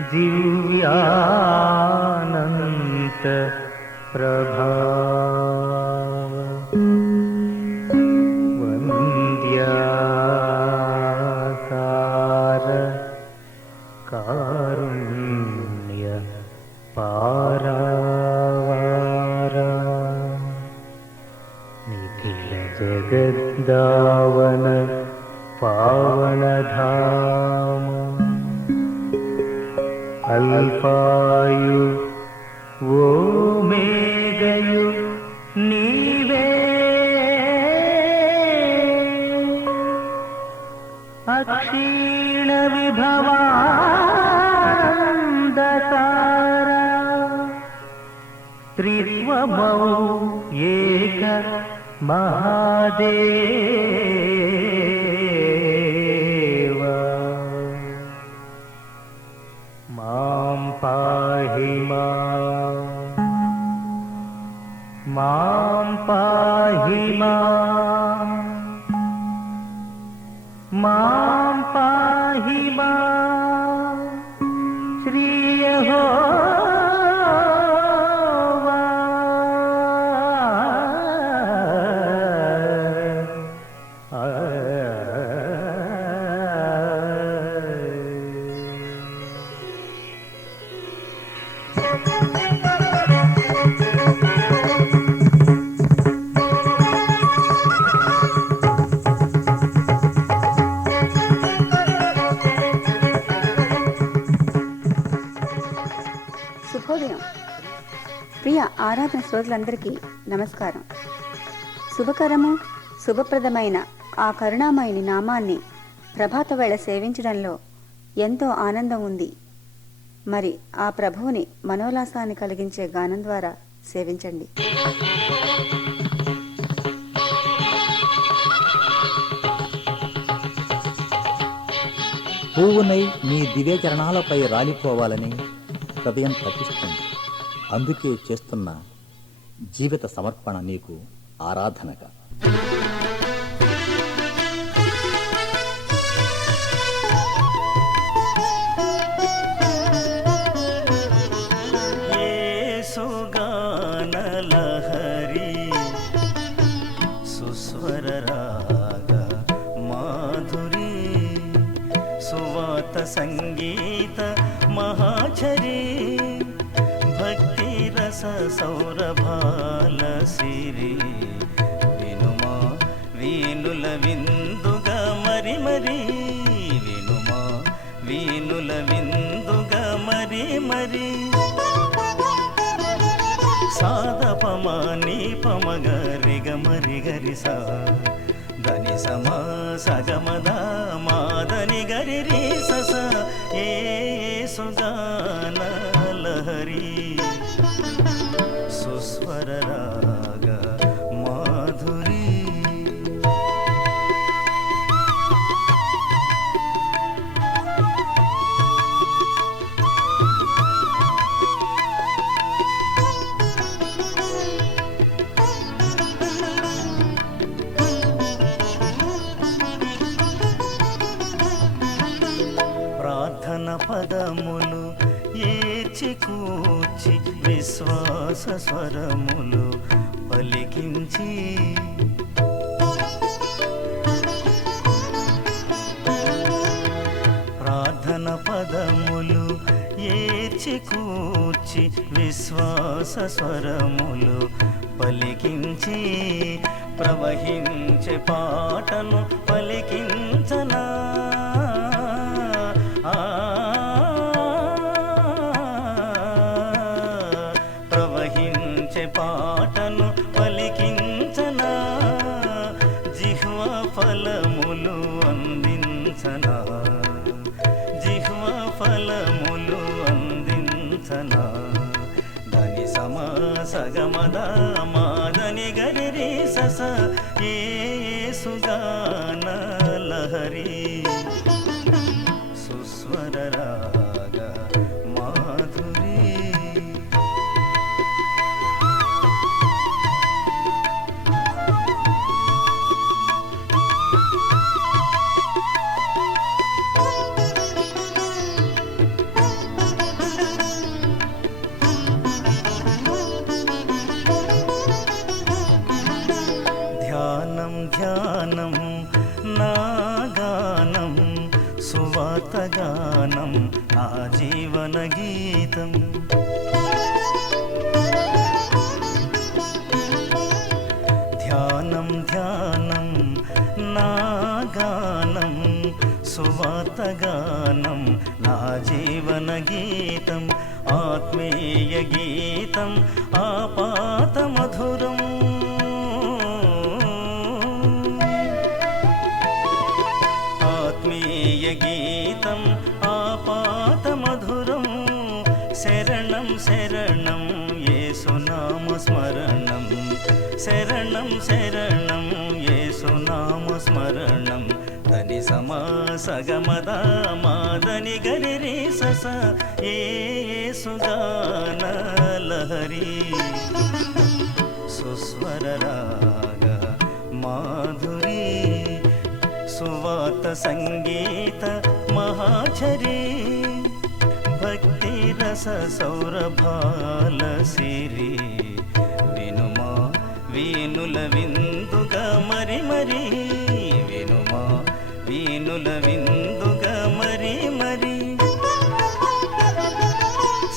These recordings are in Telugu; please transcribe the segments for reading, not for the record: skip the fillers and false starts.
दिव्यानन्त प्रभाव वन्द्यासार कारुण्य पारावार निखिल जगद्दावन पावनधाम अल्पायु वो मेघयु नीवे अक्षीण विभवान्धकार त्रित्वमौ एक महादेव मां पाहि मां पाहि मां पाहि श्री यहोवा శుభోదయం. ప్రియ ఆరాధన శ్రోతలందరికీ నమస్కారం. శుభకరము శుభప్రదమైన ఆ కరుణామయుని నామాన్ని ప్రభాత వేళ సేవించడంలో ఎంతో ఆనందం ఉంది. మరి ఆ ప్రభువుని మనోల్లాసాన్ని కలిగించే గానం ద్వారా సేవించండి. పువ్వునై నీ దివ్య చరణాలపై రాలిపోవాలని హృదయం తప్పిస్తుంది. అందుకే చేస్తున్న జీవిత సమర్పణ నీకు ఆరాధనగా. యేసుగానలహరి సుస్వర రాగ మాధురి సువాత సంగీత మహాచరి భక్తి రస సౌరభాల సిరి వినుమా వీనుల విందుగా మరి మరి వినుమా వీనుల విందుగా మరి మరి సాద పమ నీ పమగ రిగ మరి గరి సా దని సమా సగమద మాదని గరి రి సస యేసుగాన లహరి సుస్వర రాగ మాధురి. ప్రార్థన పదములు ఏచి కూర్చి విశ్వాస స్వరములు పలికించి ప్రార్థన పదములు ఏచి కూర్చి విశ్వాస స్వరములు పలికించి ప్రవహించే పాటను పలికించనా ప్రవహించే పాటను పలికించనా జిహ్వ ఫలములు అందించనా జిహ్వ ఫలములు అందించనా దని సమా సగమద మాదని గరి సస యేసుగాన లహరి సుస్వర రాగ మాధురి. సువార్తగానం నా జీవన గీతం. ధ్యానం ధ్యానం నా గానం, సువార్తగానం నా జీవన గీతం. ఆత్మీయ గీతం ఆపాత మధురం, ఆత్మీయ గీతం ఆపాత మధురం. శరణం శరణం యేసునామ స్మరణం, శరణం శరణం యేసునామ స్మరణం. దని సమా సగమద మాదని గరి రి సస యేసుగాన లహరి. సుస్వర రాగ మాధురి, సువాత సంగీత మహాచరి. భక్తి రస సౌరభాల సిరి, వినుమా వీనుల విందుగా మరి మరి. వినుమా వీనుల విందుగా మరి మరి.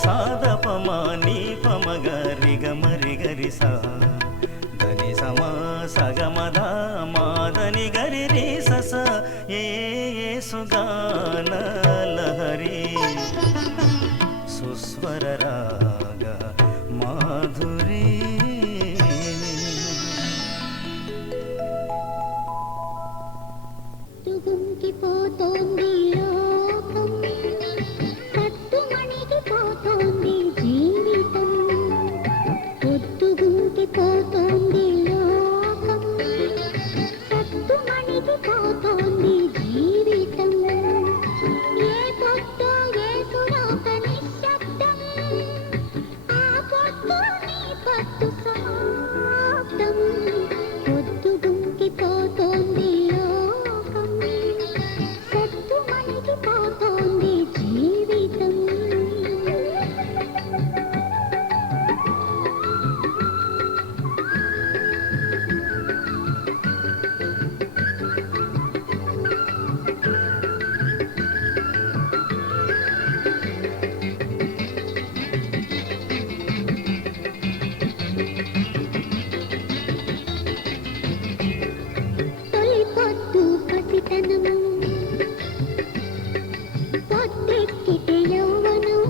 సాధపమా నీ పమగ రిగ మరి గరి సా. దని సమా సగమద మాదని గరి రి సస యేసుగాన లహరి. సుస్వర రాగ మాధురి. తుగుంకిపోతోంది లోకం, సత్తుమణిగిపోతోంది జీవితం. పొద్దుగుంకిపోతోంది లోకం, సత్తుమణిగిపోతోంది జీవితం. ఏ పొద్దు ఏసులోక నిశ్శబ్దం, ఆ పొద్దు నీ పట్టు సమాప్తం. పొద్దుగుంకిపోతోంది లోకం, సత్తుమణిగిపోతోంది జీవితం. తొలి పొద్దు పసితనం, పొద్దెక్కితే యౌవనం.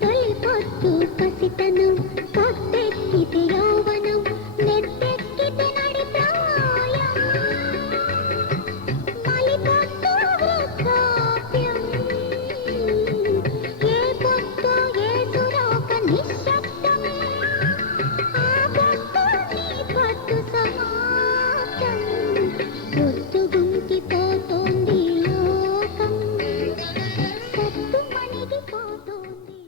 తొలి పొద్దు పసితనం, పొద్దెక్కితే యౌవనం. నెత్తెక్కితే నడి ప్రాయం, మలి పొద్దు వృద్ధాప్యం. ఏ పొద్దు ఏసులోక నిశ్శబ్దం, ఆ పొద్దు నీ పట్టు సమాప్తం. పొద్దుగుంకిపోతోంది లోకం, సత్తుమణిగిపోతోంది.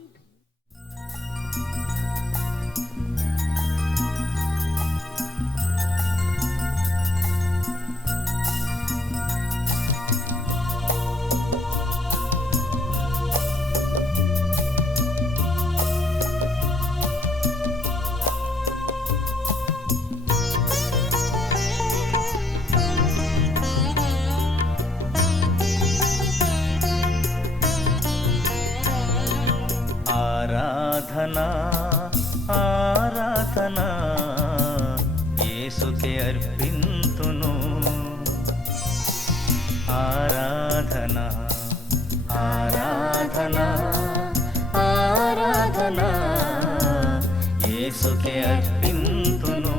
ఆరాధనా ఆరాధనా యేసుకే అర్పింతును. ఆరాధనా ఆరాధనా ఆరాధనా యేసుకే అర్పింతును.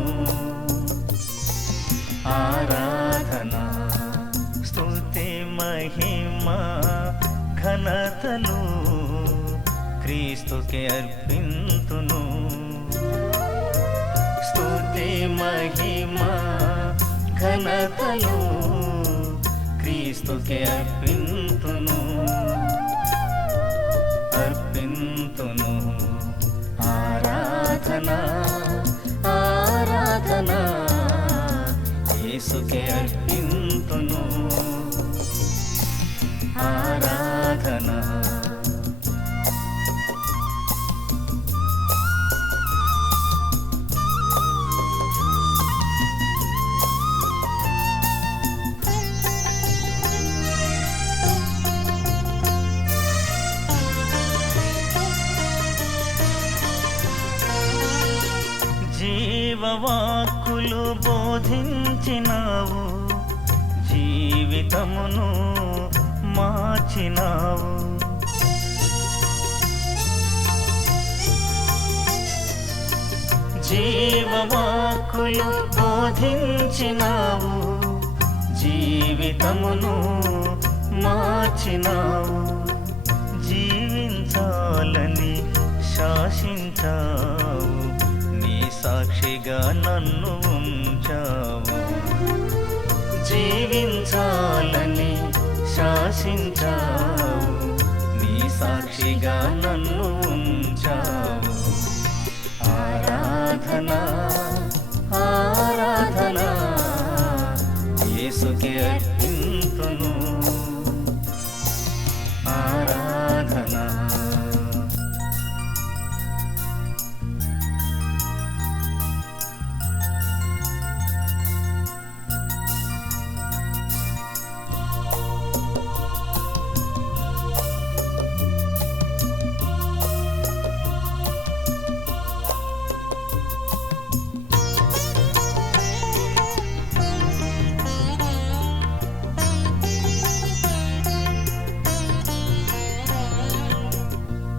ఆరాధనా స్తుతి మహిమ ఘనతలు క్రీస్తుకే అర్పింతును. స్తుతి మహిమ ఘనతలు క్రీస్తుకే అర్పింతును. అర్పింతును. ఆరాధనా ఆరాధనా యేసుకే అర్పింతును. ఆరాధనా జీవవాక్కులు బోధించినావు, జీవితమును మార్చినావు. జీవవాక్కులు బోధించినావు, జీవితమును మార్చినావు. జీవించాలని శాసించావు, నీ సాక్షిగా నన్ను ఉంచావు. జీవించాలని శాసించావు, నీ సాక్షిగా నన్ను ఉంచావు. ఆరాధనా ఆరాధనా యేసుకే అర్పింతును. ఆరాధనా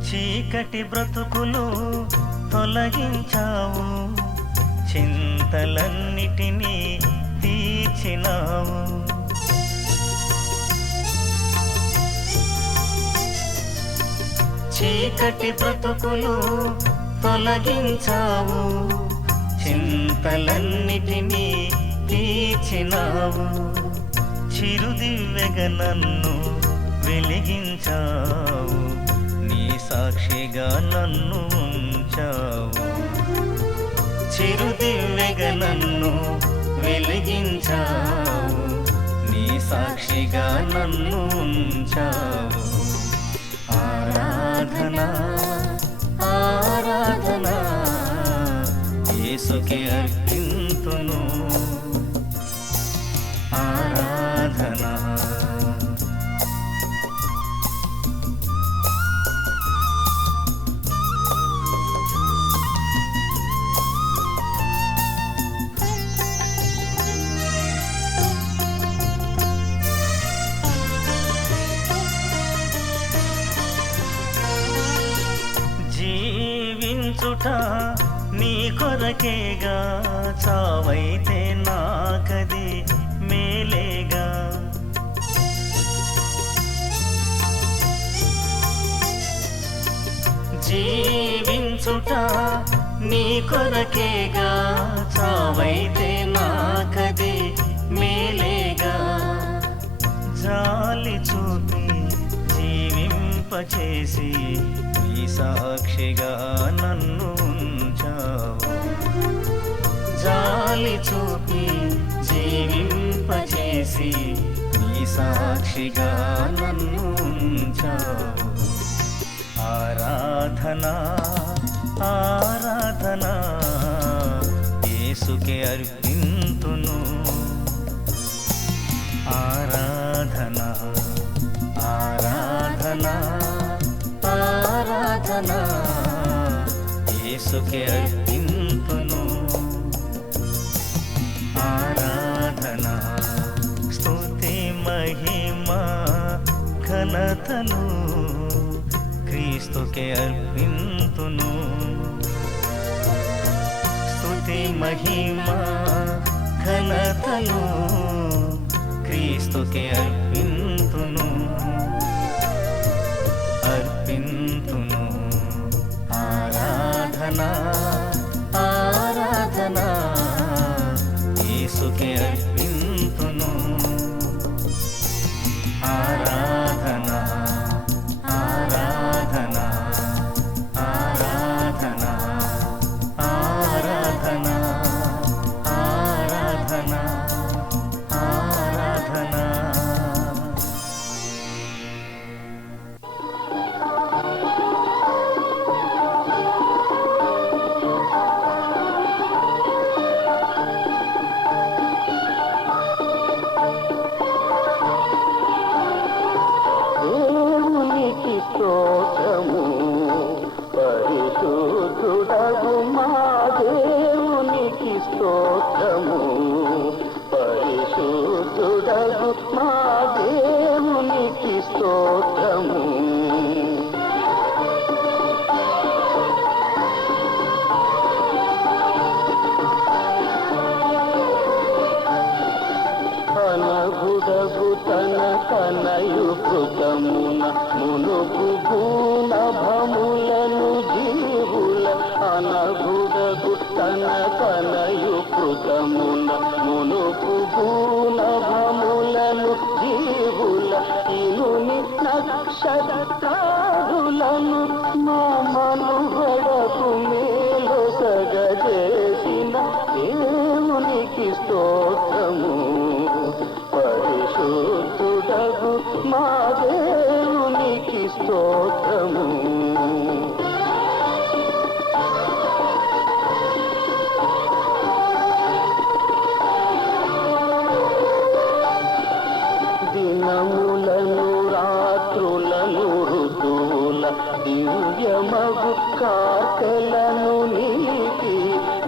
చీకటి బ్రతుకులు తొలగించావు, చింతలన్నిటినీ తీర్చినావు. చీకటి బ్రతుకులు తొలగించావు, చింతలన్నిటినీ తీర్చినావు. చిరుదివ్వెగా నన్ను వెలిగించావు, నీ సాక్షిగా నన్ను ఉంచావు. చిరుదివ్వెగా నన్ను వెలిగించావు, నీ సాక్షిగా నన్ను ఉంచావు. ఆరాధనా ఆరాధనా యేసుకే అర్పింతును. ఆరాధనా జీవించుట నీ కొరకేగా, చావైతే నాకది మేలేగా. జీవించుట నీ కొరకేగా, చావైతే నాకది మేలేగా. జాలి చూపి జీవింపచేసి, నీ సాక్షిగా నన్ను ఉంచావు. జాలి చూపి జీవింపచేసి, నీ సాక్షిగా నన్ను ఉంచావు. ఆరాధనా ఆరాధనా యేసుకే అర్పింతును. ఆరాధనా ఆరాధనా ఆరాధనా యేసుకే అర్పింతును. ఆరాధనా స్తుతి మహిమ ఘనతలు క్రీస్తుకే అర్పింతును. స్తుతి మహిమ ఘనతలు క్రీస్తుకే అర్పింతును. అర్పింతును. ఆరాధనా ఆరాధనా యేసుకే అర్పింతును. ఆరాధనా ఆరాధనా ఆరాధనా ఆరాధనా ఆరాధనా ఆరాధనా. స్తోత్రము. అనగుడగు తన కనయు కృతమున మునుగు భూనభములను జీవుల అనగుడగు తన కనయు కృతమున మునుగు భూనభములను జీవుల ఇనుని నక్షత్రాదులను మామను వడకు మేలు సగజేసిన దేవునికి స్తోత్రము. పరిశుద్ధుడగు మా దేవునికి స్తోత్రము. దినములను రాత్రులను ఋతువుల దివ్యమగు కార్తెలను నీతి.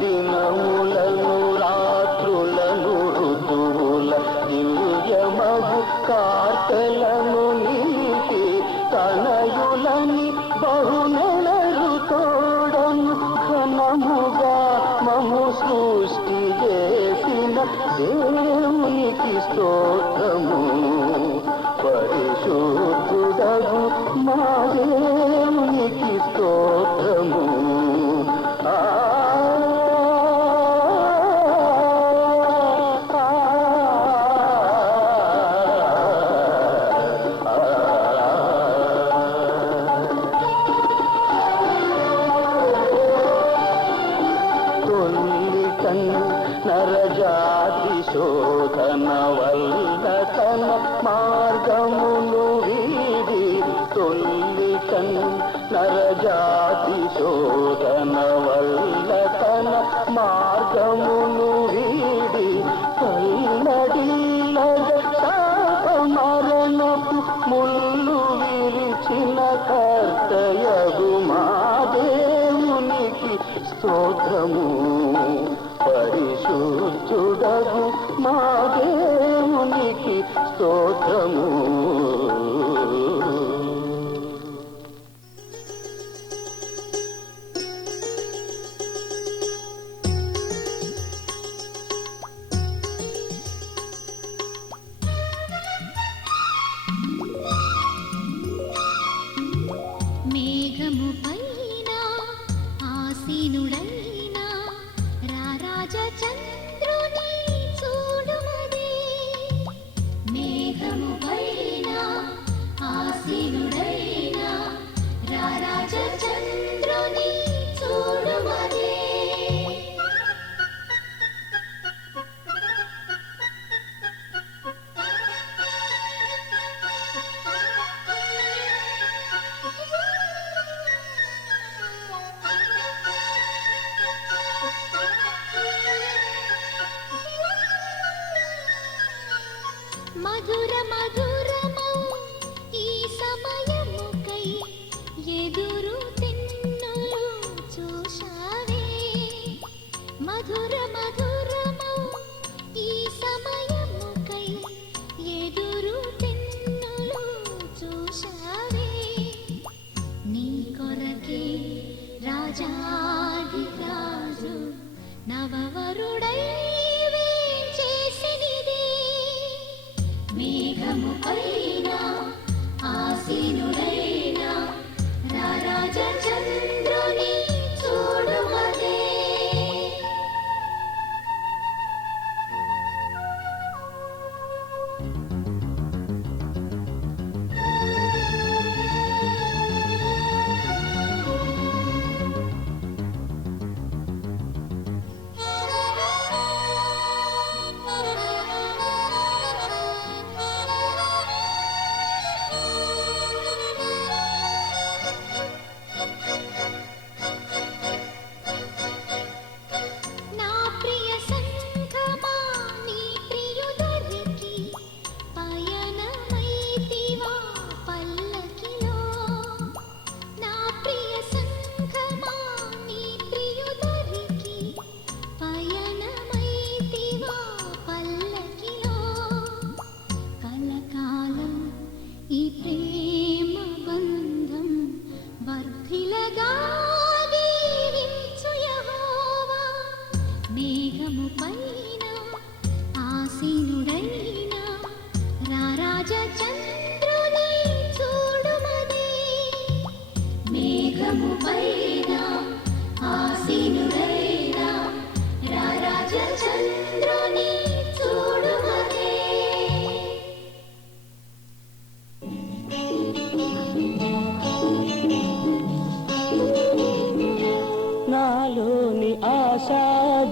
దినములను రాత్రులను ఋతువుల దివ్యమగు కార్తెలను నీతి. తనయులని బహునెలరు తోడను ఘనముగా మము సృష్టి చేసిన దేవునికి స్తోత్రము. పరిశుద్ధుడగు మా దేవునికి స్తోత్రము. నరజాతి శోధన వల్ల తన మార్గమును వీడి. తొల్లికన్ నరజాతి శోధన వల్ల తన మార్గమును వీడి. తల్లడిల్లగ మరణపు ముళ్ళు విరిచిన కర్తయగు మా దేవునికి స్తోత్రము. పరిశుద్ధుడగు మా దేవునికి స్తోత్రము. మేఘము పైన ఆసీనుడైన రారాజ చంద్రుని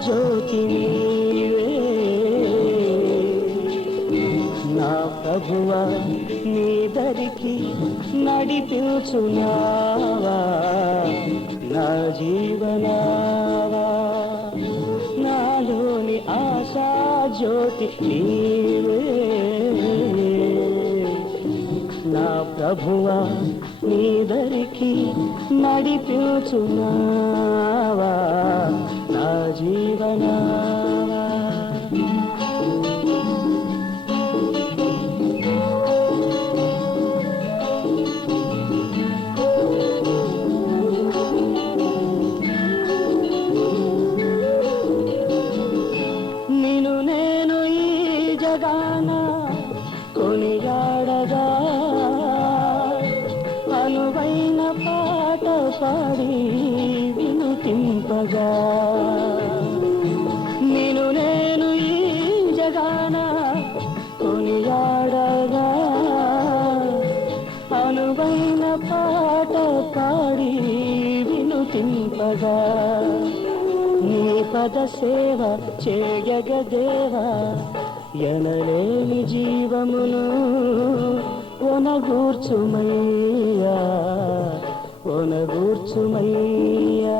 జ్యోతి నీవే నా ప్రభువా నీ దరికి నడిపించునావా నా జీవనావా నాలోని ఆశా జ్యోతి నీవే నా ప్రభువా నీ దరికి నడిపించునావా నా జీవనావా నిన్ను నేను ఈ జగాన కొనియాడగా అనువైన పాట పాడి వినుతింపగా నిన్ను నేను ఈ జగాన కొనియాడగా అనువైన పాట పాడి వినుతింపగా నీ పద సేవ చేయగదేవా ఎనలేని జీవమును ఒనగూర్చుమయ్యా ఒనగూర్చుమయ్యా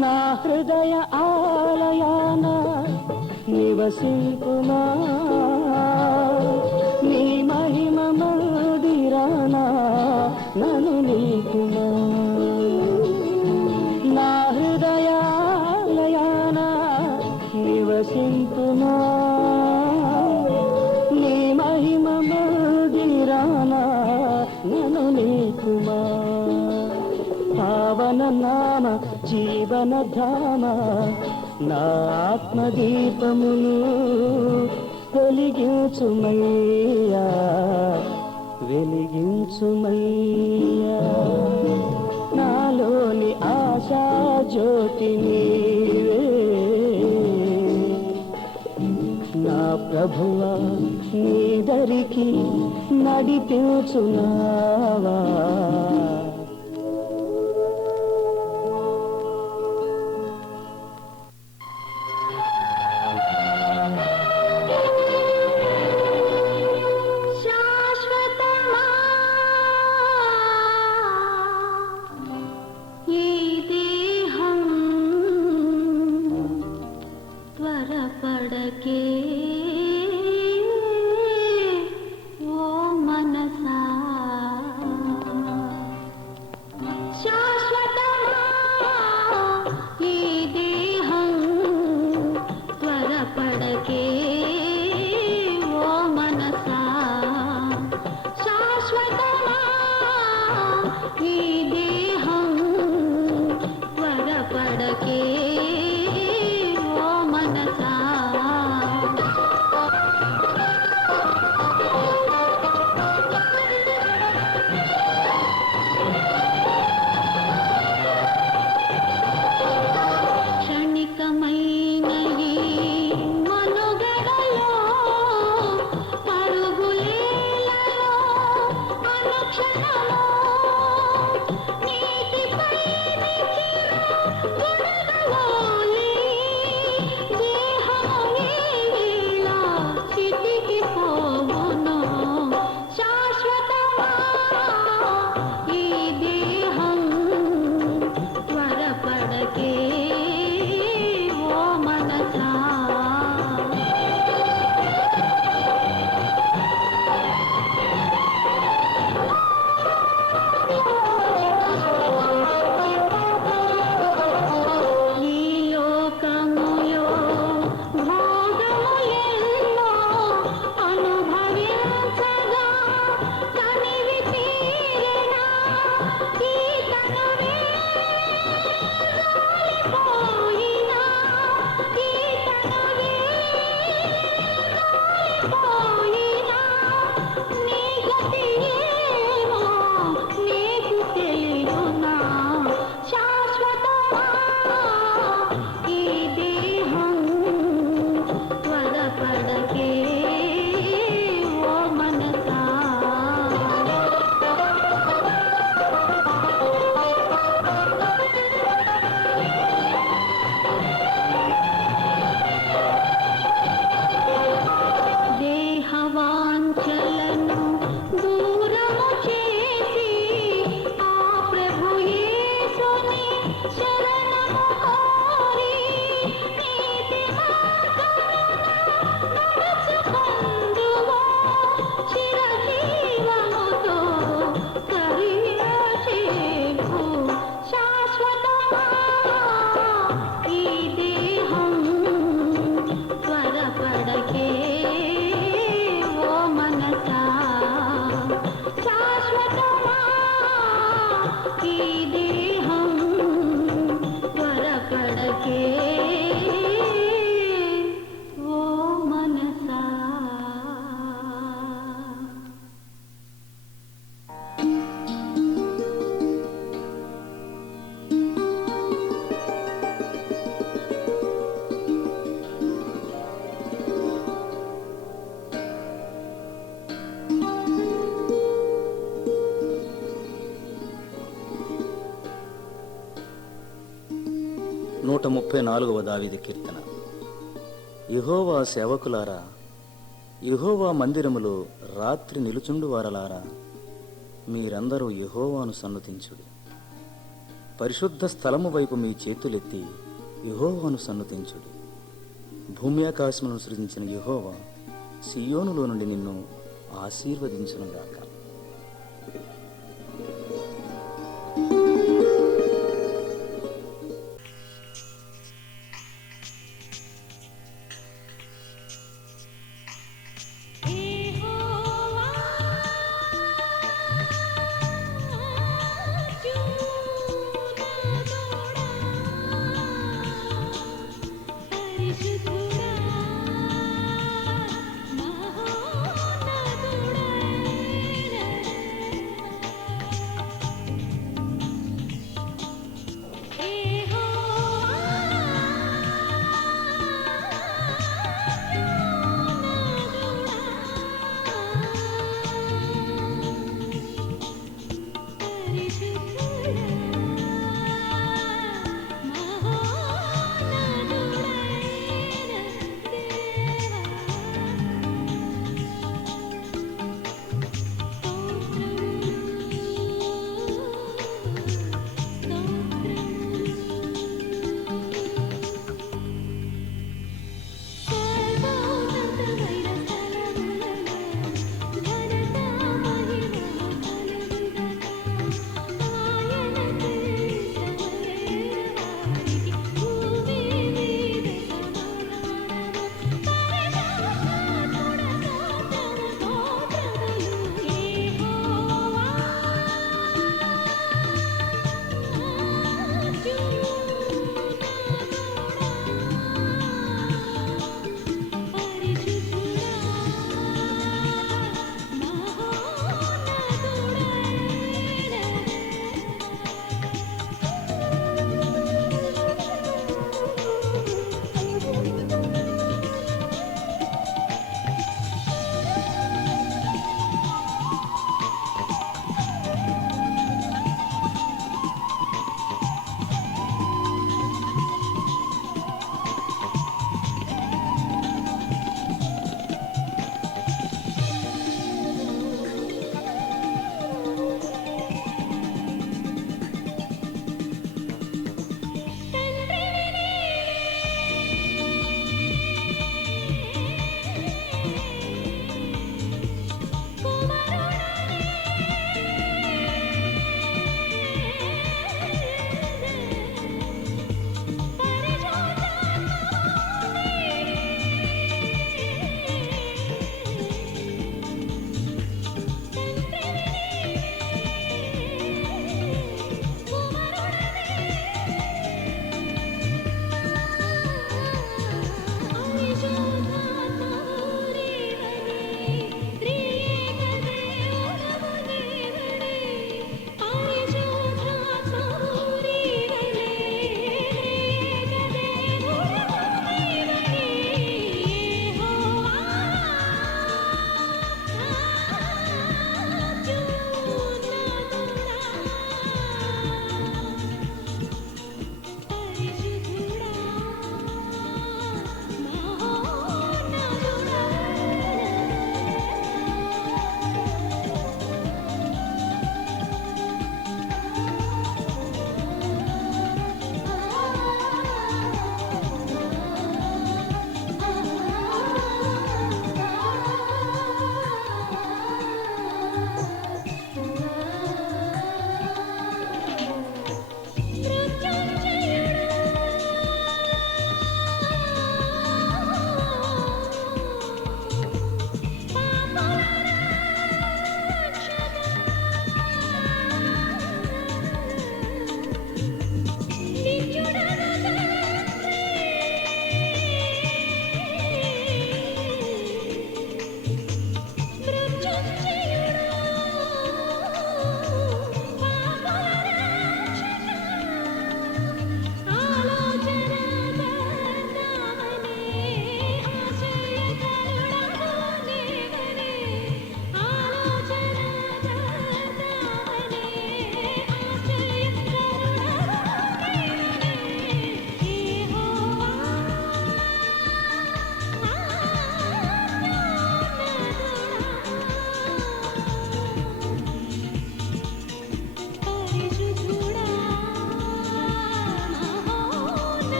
నా హృదయ ఆలయాన నివసింపుమా నీ మహిమ మందిరానా నన్ను నీకుమా నా హృదయ ఆలయాన నివసింపుమా నీ మహిమ మందిరానా నన్ను నీకుమా పావన నామ జీవన ధామ నా ఆత్మదీపమును వెలిగించుమయ్యా వెలిగించుమయ్యా నాలోని ఆశా జ్యోతి నీవే నా ప్రభువా నీ దరికి నడిపించునావా త్వరపడకే ఓ మనసా 134వ దావీదు కీర్తన. యెహోవా సేవకులారా, యెహోవా మందిరములో రాత్రి నిలుచుండు వారలారా, మీరందరూ యెహోవాను సన్నుతించుడి. పరిశుద్ధ స్థలము వైపు మీ చేతులెత్తి యెహోవాను సన్నుతించుడి. భూమి ఆకాశములను సృజించిన యెహోవా సియోనులో నుండి నిన్ను ఆశీర్వదించునుగాక.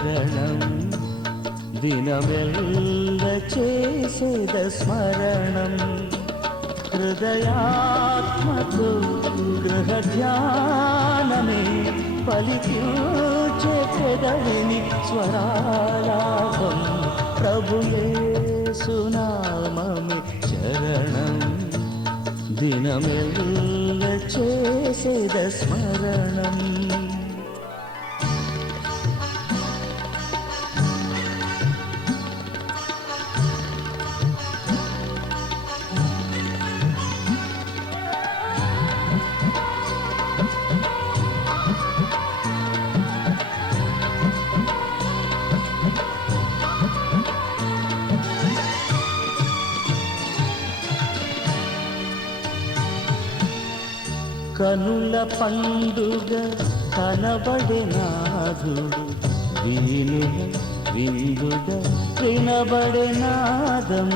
శరణం దినమెల్ల చేసేద స్మరణం హృదయాత్మతో గృహ ధ్యానమే పలికించే పెదవిని స్వరాలాపం ప్రభు యేసునామమే శరణం దినమెల్ల చేసేద స్మరణం కనుల పండుగ కనబడే నాదుడు వీణుల విందుగా వినబడే నాదం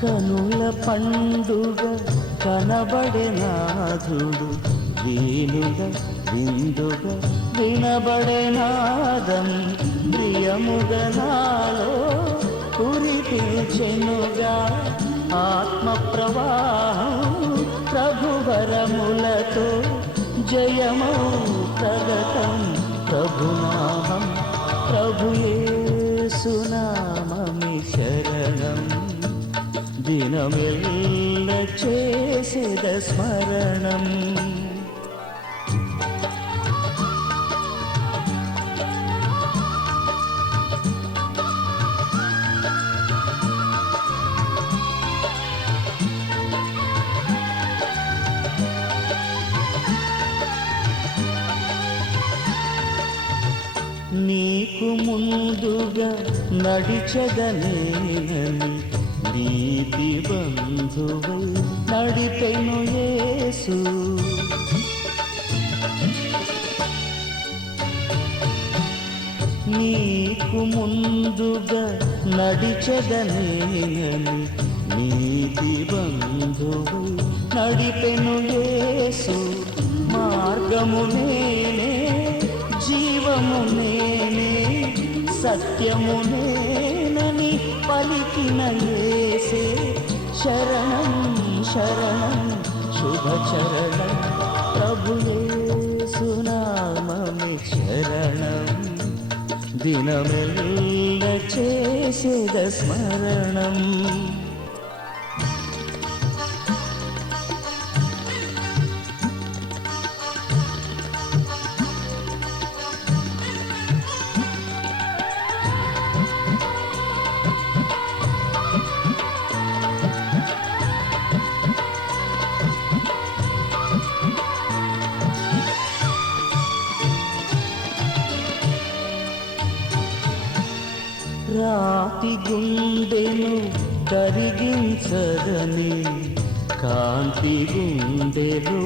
కనుల పండుగ కనబడే నాదుడు వీణుల విందుగా వినబడే నాదం ప్రియముగా నాలో కురిపించెనుగా ఆత్మ ప్రవాహం ప్రభువరములతో జయమౌ ప్రగతం ప్రభునామం ప్రభు యేసునామమి శరణం దినమెల్ల చేసేద స్మరణం నీకు ముందుగా నడిచగనేనని నీతి బంధువై నడిపెను యేసు నీకు ముందుగా నడిచగనేనని నీతి బంధువై నడిపెను యేసు మార్గము నేనే జీవము నేనే సత్యము నేనని పలికిన యేసే శరణం శరణం శుభ చరణం ప్రభు యేసునామమే శరణం దినమెల్ల చేసేద స్మరణం రాతి గుండెను కరిగించదని కాంతి గుండెలు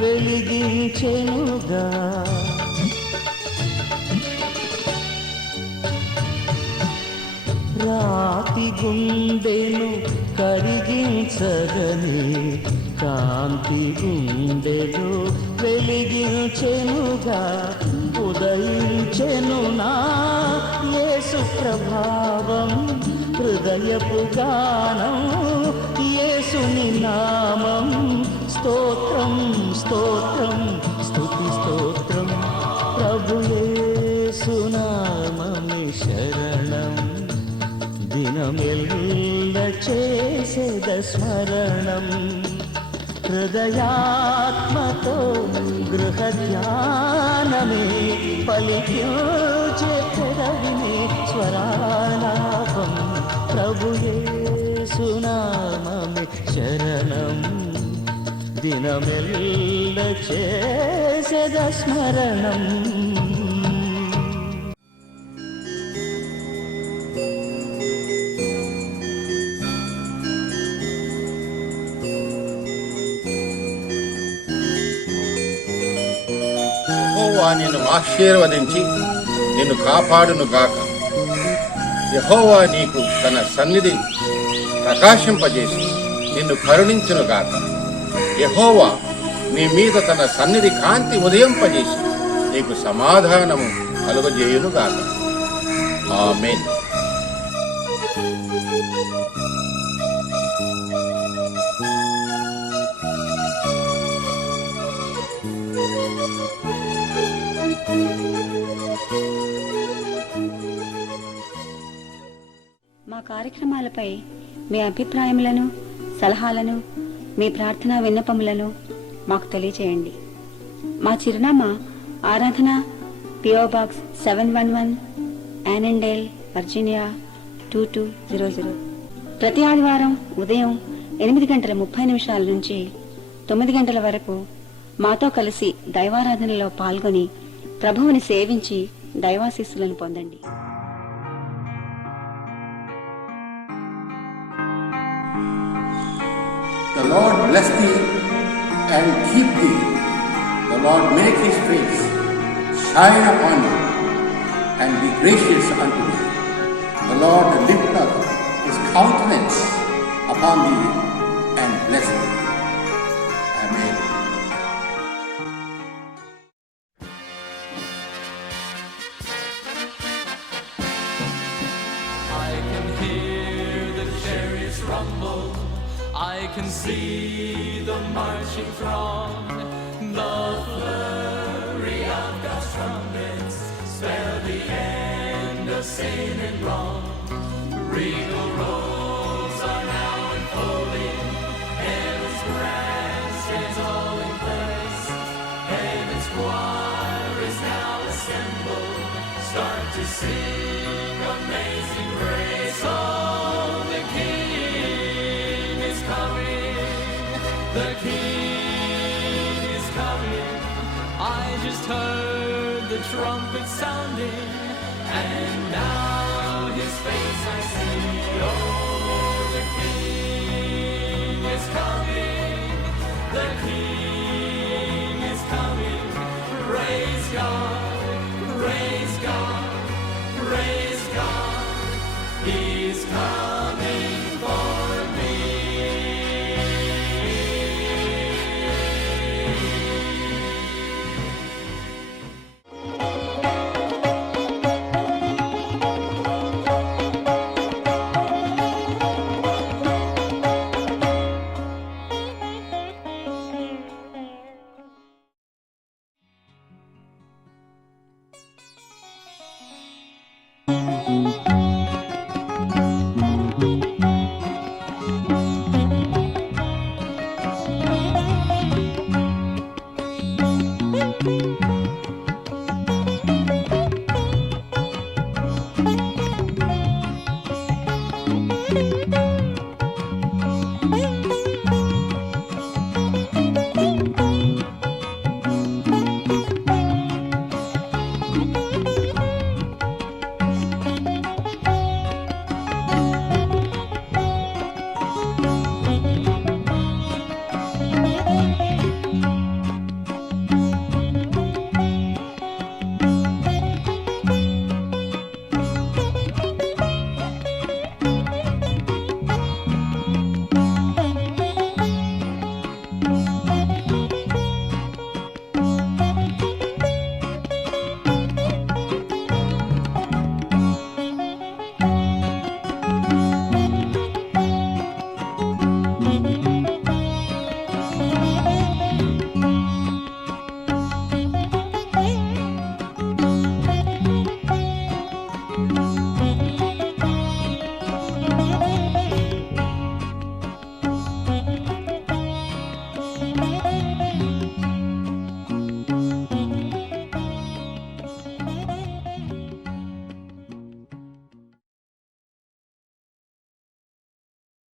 వెలిగించెనుగా రాతి గుండెను కరిగించదని కాంతి గుండెలు వెలిగించెనుగా ఉదయించెను నా యేసు ప్రభావం హృదయపు గానం యేసుని నామం స్తోత్రం స్తోత్రం స్తుతి స్తోత్రం ప్రభు యేసునామమే శరణం దినమెల్ల చేసేద స్మరణం హృదయాత్మతో గృహ ధ్యానమే పలికించే పెదవినే స్వరాలాపం ప్రభు యేసునామమే శరణం దినమెల్ల చేసేద స్మరణం యెహోవా నిన్ను ఆశీర్వదించి నిన్ను కాపాడును గాక. యెహోవా నీకు తన సన్నిధి ప్రకాశింపజేసి నిన్ను కరుణించును గాక. యెహోవా నీ మీద తన సన్నిధి కాంతి ఉదయింపజేసి నీకు సమాధానము కలుగజేయునుగాక. ఆమేన్. మా కార్యక్రమాలపై మీ అభిప్రాయములను, సలహాలను, మీ ప్రార్థనా విన్నపములను మాకు తెలియచేయండి. మా చిరునామా ఆరాధన, PO Box 711, యానెండేల్, వర్జీనియా 2200. ప్రతి ఆదివారం ఉదయం 8:30 నుంచి 9 గంటల వరకు మాతో కలిసి దైవారాధనలో పాల్గొని ప్రభువుని సేవించి దైవాశీస్సులను పొందండి. The Lord bless thee and keep thee. The Lord make his face shine upon you and be gracious unto thee. The Lord lift up his countenance upon thee and bless thee. Amen. I can hear the chariots rumble, I can see the marching throng, the flurry of God's trumpets spell the end of sin and wrong. Regal roads are now unfolding, heaven's grand stands all in place, heaven's choir is now assembled, start to sing amazing grace. Oh, the King is coming, the King is coming. I just heard the trumpet sounding, and now his face I see. Oh, the King is coming, the King is coming. Praise God, praise God, praise God. He's coming for me.